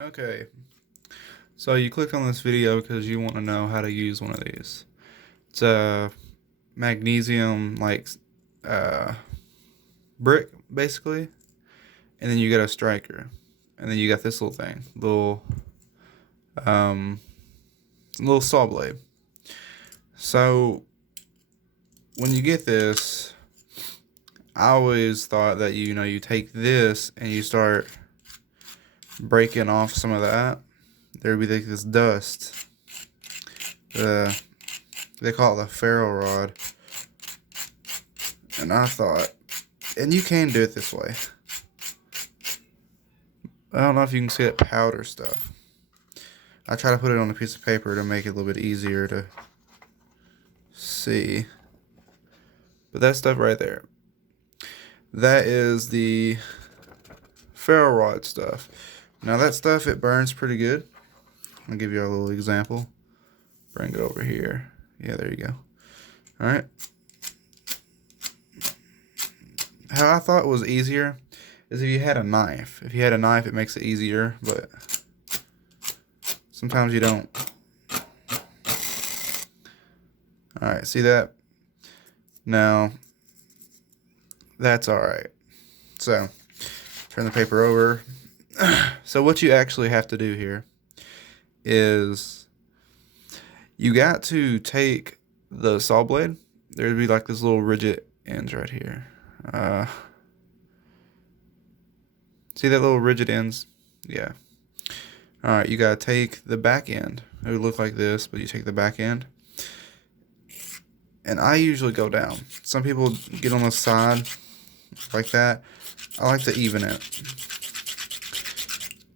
Okay, so you clicked on this video because you want to know how to use one of these. It's a magnesium uh, brick basically, and then you got a striker, and then you got this little thing, um, little saw blade. So when you get this, I always thought that you take this and you start breaking off some of that. There'd be like this dust. They call it the Ferro rod. And I thought, and you can do it this way. I don't know if you can see that powder stuff. I try to put it on a piece of paper to make it a little bit easier to see. But that stuff right there, that is the ferro rod stuff. Now that stuff, it burns pretty good. I'll give you a little example. Bring it over here. Yeah, there you go. Alright. How I thought it was easier is if you had a knife. If you had a knife, it makes it easier, but sometimes you don't. Alright, see that? Now, that's alright. So, turn the paper over. So what you actually have to do here is you got to take the saw blade. There'd be like this little rigid ends right here. See that little rigid ends? Yeah. Alright, you gotta take the back end. It would look like this, but you take the back end. And I usually go down. Some people get on the side like that. I like to even it.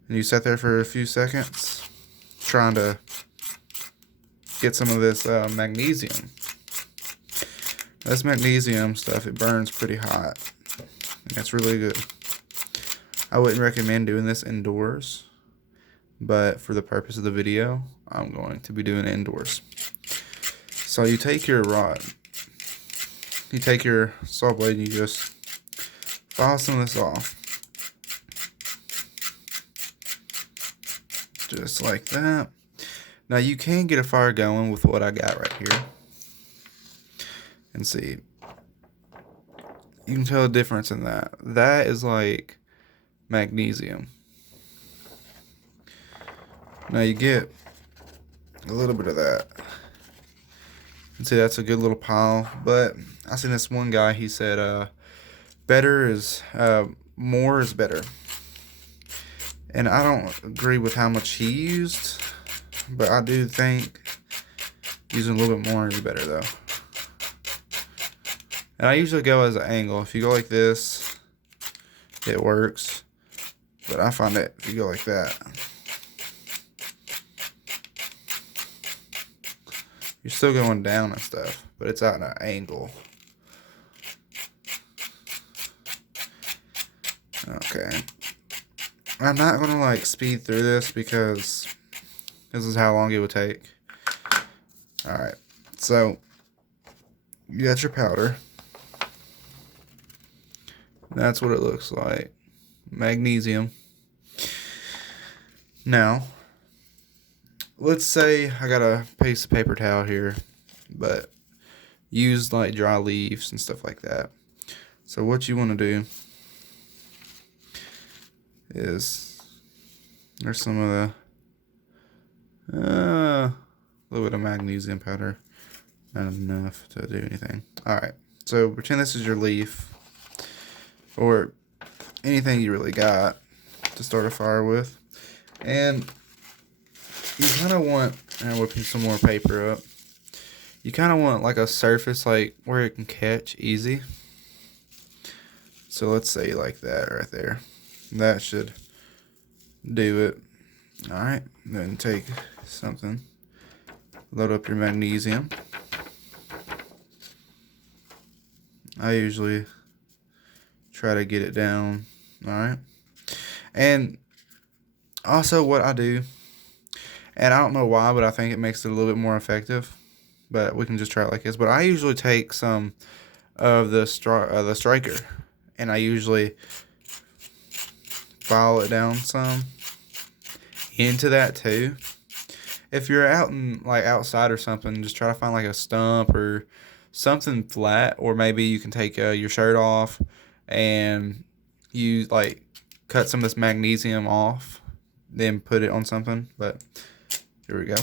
And you sit there for a few seconds trying to get some of this magnesium. This magnesium stuff, it burns pretty hot. And it's really good. I wouldn't recommend doing this indoors, but for the purpose of the video, I'm going to be doing it indoors. So you take your rod, you take your saw blade, and you just file some of this off. Just like that. Now you can get a fire going with what I got right here. And see, you can tell the difference in that. That is like magnesium. Now you get a little bit of that. And see, that's a good little pile. But I seen this one guy, he said, more is better. And I don't agree with how much he used, but I do think using a little bit more is better though. And I usually go as an angle. If you go like this, it works. But I find that if you go like that, you're still going down and stuff, but it's at an angle. Okay. I'm not going to like speed through this because this is how long it would take. Alright. So, you got your powder. That's what it looks like. Magnesium. Now, let's say I got a piece of paper towel here, but use like dry leaves and stuff like that. So what you want to do is, there's some of the little bit of magnesium powder. Not enough to do anything. Alright, so pretend this is your leaf, or anything you really got to start a fire with. And you kind of want, and we'll put some more paper up, you kind of want like a surface like where it can catch easy. So let's say like that right there. That should do it. Alright, then take something, load up your magnesium. I usually try to get it down. Alright, and also what I do, and I don't know why, but I think it makes it a little bit more effective, but we can just try it like this. But I usually take some of the striker, and I usually file it down some, into that too. If you're out in like outside or something, just try to find like a stump or something flat, or maybe you can take your shirt off and you like cut some of this magnesium off, then put it on something. But here we go.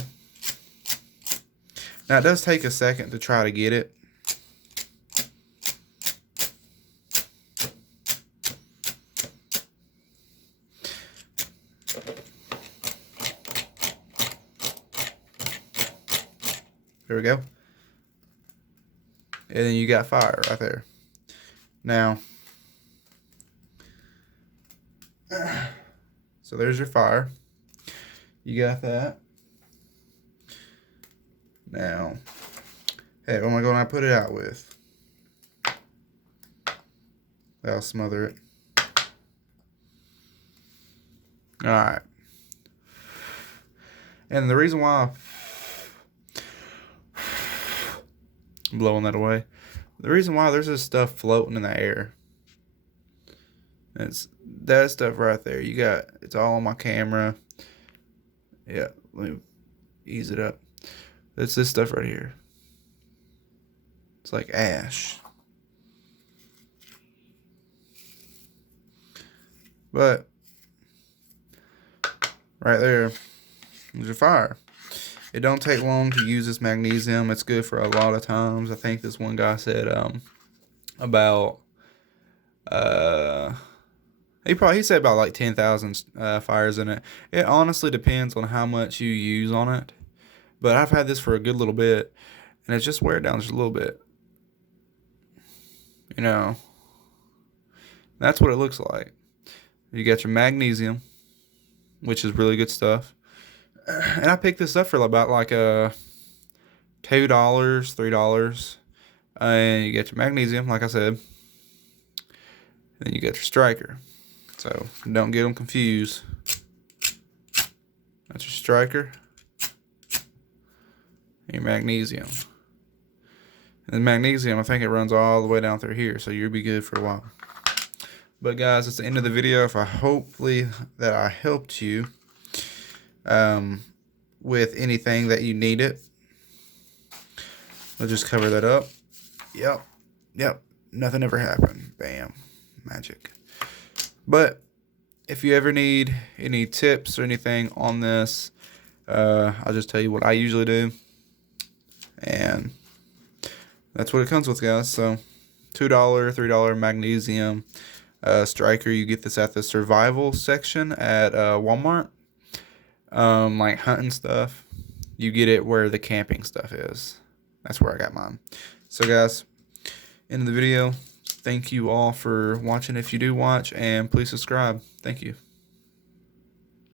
Now it does take a second to try to get it. There we go. And then you got fire right there. Now, so there's your fire. You got that. Now, hey, what am I going to put it out with? That'll smother it. Alright. And the reason why I'm blowing that away. The reason why there's this stuff floating in the air. It's that stuff right there. You got, it's all on my camera. Yeah, let me ease it up. It's this stuff right here. It's like ash. But right there, there's your fire. It don't take long to use this magnesium. It's good for a lot of times. I think this one guy said about he said about like 10,000 fires in it. It honestly depends on how much you use on it. But I've had this for a good little bit, and it's just wear down just a little bit. You know, that's what it looks like. You got your magnesium, which is really good stuff. And I picked this up for about like $2, $3. And you get your magnesium, like I said. Then you get your striker. So don't get them confused. That's your striker. And your magnesium. And the magnesium, I think it runs all the way down through here, so you'll be good for a while. But guys, it's the end of the video. If I hopefully that I helped you with anything that you needed. We'll just cover that up. Yep. Nothing ever happened. Bam. Magic. But if you ever need any tips or anything on this, I'll just tell you what I usually do. And that's what it comes with, guys. So $2, $3 magnesium striker. You get this at the survival section at Walmart. Like hunting stuff. You get it where the camping stuff is. That's where I got mine. So guys, end of the video. Thank you all for watching if you do watch, and please subscribe. Thank you.